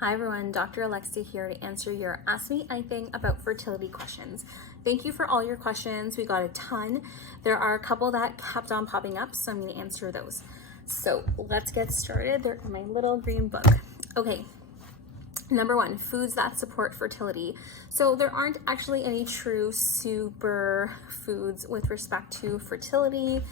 Hi everyone, Dr. Alexia here to answer your Ask Me Anything About Fertility questions. Thank you for all your questions. We got a ton. There are a couple that kept on popping up, so I'm going to answer those. So let's get started. They're in my little green book. Okay. Number one, foods that support fertility. So there aren't actually any true super foods with respect to fertility.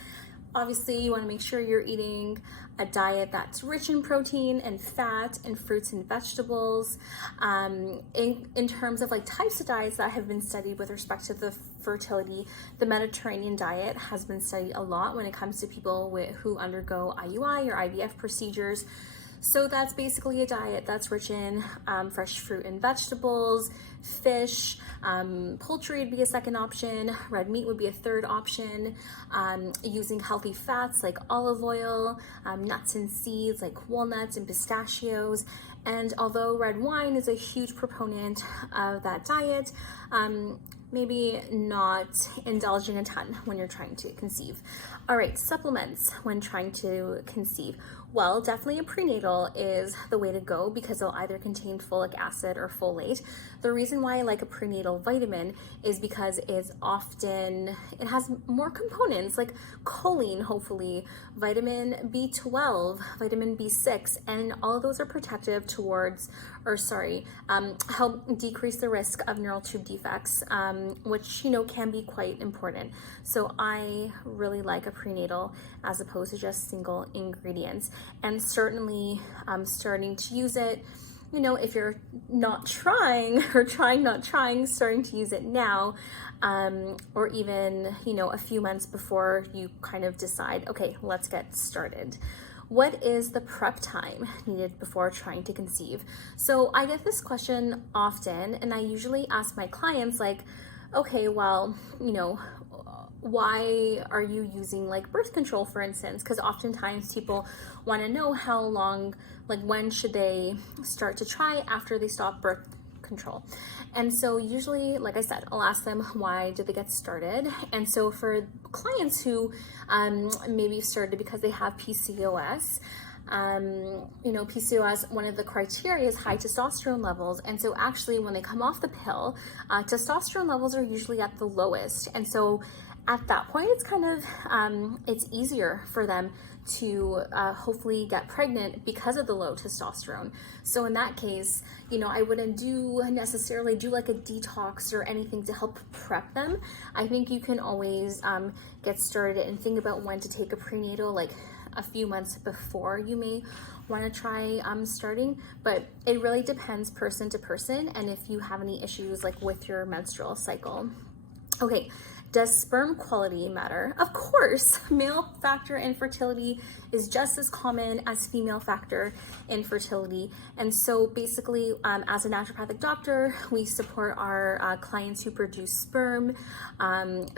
Obviously, you want to make sure you're eating a diet that's rich in protein and fat and fruits and vegetables. In terms of like types of diets that have been studied with respect to the fertility, the Mediterranean diet has been studied a lot when it comes to people who undergo IUI or IVF procedures. So that's basically a diet that's rich in fresh fruit and vegetables, fish, poultry would be a second option, red meat would be a third option, using healthy fats like olive oil, nuts and seeds like walnuts and pistachios. And although red wine is a huge proponent of that diet, maybe not indulging a ton when you're trying to conceive. All right, supplements when trying to conceive. Well, definitely a prenatal is the way to go because it'll either contain folic acid or folate. The reason why I like a prenatal vitamin is because it has more components like choline, hopefully, vitamin B12, vitamin B6, and all of those are protective help decrease the risk of neural tube defects, which, can be quite important. So I really like a prenatal as opposed to just single ingredients. And certainly starting to use it, if you're not trying or not trying, starting to use it now, or even, a few months before you kind of decide, okay, let's get started. What is the prep time needed before trying to conceive? So I get this question often, and I usually ask my clients like, okay, well, why are you using like birth control, for instance? Because oftentimes people want to know how long, like when should they start to try after they stop birth control. And so usually, like I said, I'll ask them, why did they get started? And so for clients who maybe started because they have PCOS, PCOS, one of the criteria is high testosterone levels. And so actually when they come off the pill, testosterone levels are usually at the lowest. And so at that point, it's kind of, it's easier for them to hopefully get pregnant because of the low testosterone. So in that case, I wouldn't necessarily do like a detox or anything to help prep them. I think you can always get started and think about when to take a prenatal, like a few months before you may want to try starting, but it really depends person to person and if you have any issues like with your menstrual cycle. Okay, does sperm quality matter? Of course, male factor infertility is just as common as female factor infertility. And so basically, as a naturopathic doctor, we support our clients who produce sperm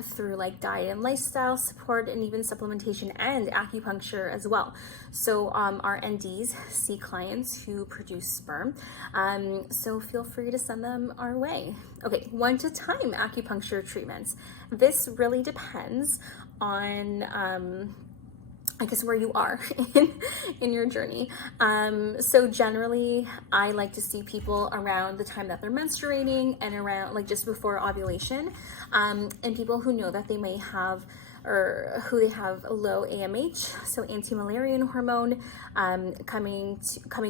through like diet and lifestyle support and even supplementation and acupuncture as well. So our NDs see clients who produce sperm. So feel free to send them our way. Okay, 1-time acupuncture treatments. This really depends on, I guess, where you are in your journey. So generally, I like to see people around the time that they're menstruating and around like just before ovulation, and people who know that they may have or who they have low AMH, so anti-Müllerian hormone, coming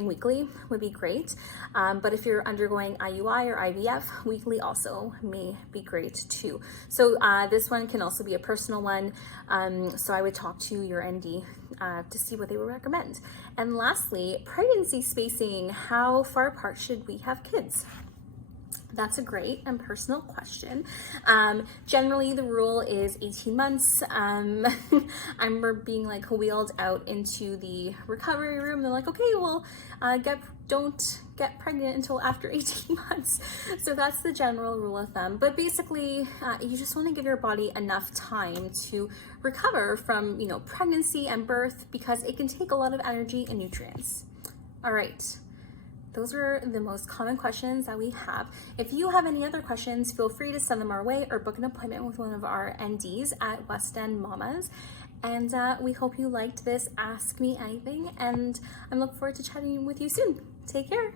weekly would be great. But if you're undergoing IUI or IVF, weekly also may be great too. So this one can also be a personal one. So I would talk to your ND to see what they would recommend. And lastly, pregnancy spacing. How far apart should we have kids? That's a great and personal question. Generally, the rule is 18 months. I remember being like wheeled out into the recovery room. They're like, okay, well, don't get pregnant until after 18 months. So that's the general rule of thumb. But basically, you just want to give your body enough time to recover from, pregnancy and birth because it can take a lot of energy and nutrients. All right. Those are the most common questions that we have. If you have any other questions, feel free to send them our way or book an appointment with one of our NDs at West End Mamas. And we hope you liked this Ask Me Anything, and I look forward to chatting with you soon. Take care.